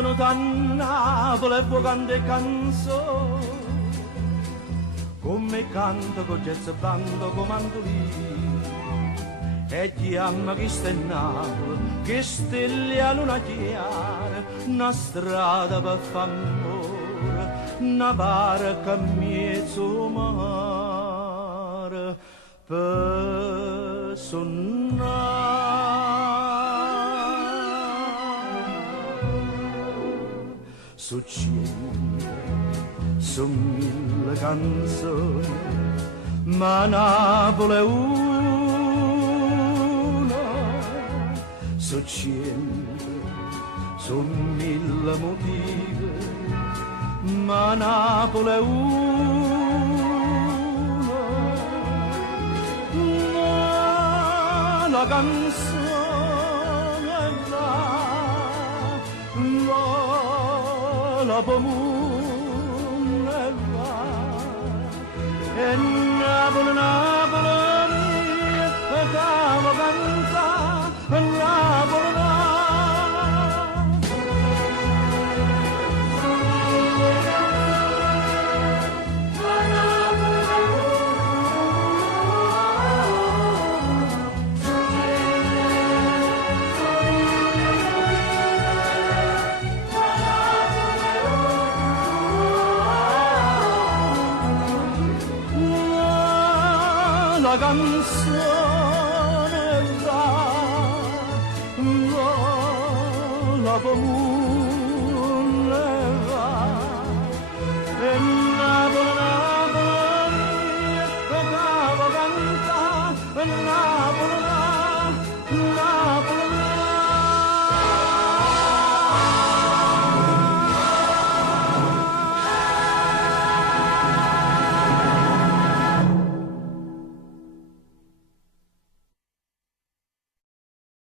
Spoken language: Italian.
venuto a Napoli e vuoi cantare canzoni, come canto con jazz bando con mandolini, e chiama che sta in Napoli, che stelle a luna chiara, una strada per f'amore, una barca a mezzo mare, per suonare. Su mille canzoni, ma Napoli è una, su mille motivi, ma Napoli è una, ma la canzone va, la pomone va, e Napoli, Napoli mia, e cavo canta, e Napoli va. La canzone va, la pomone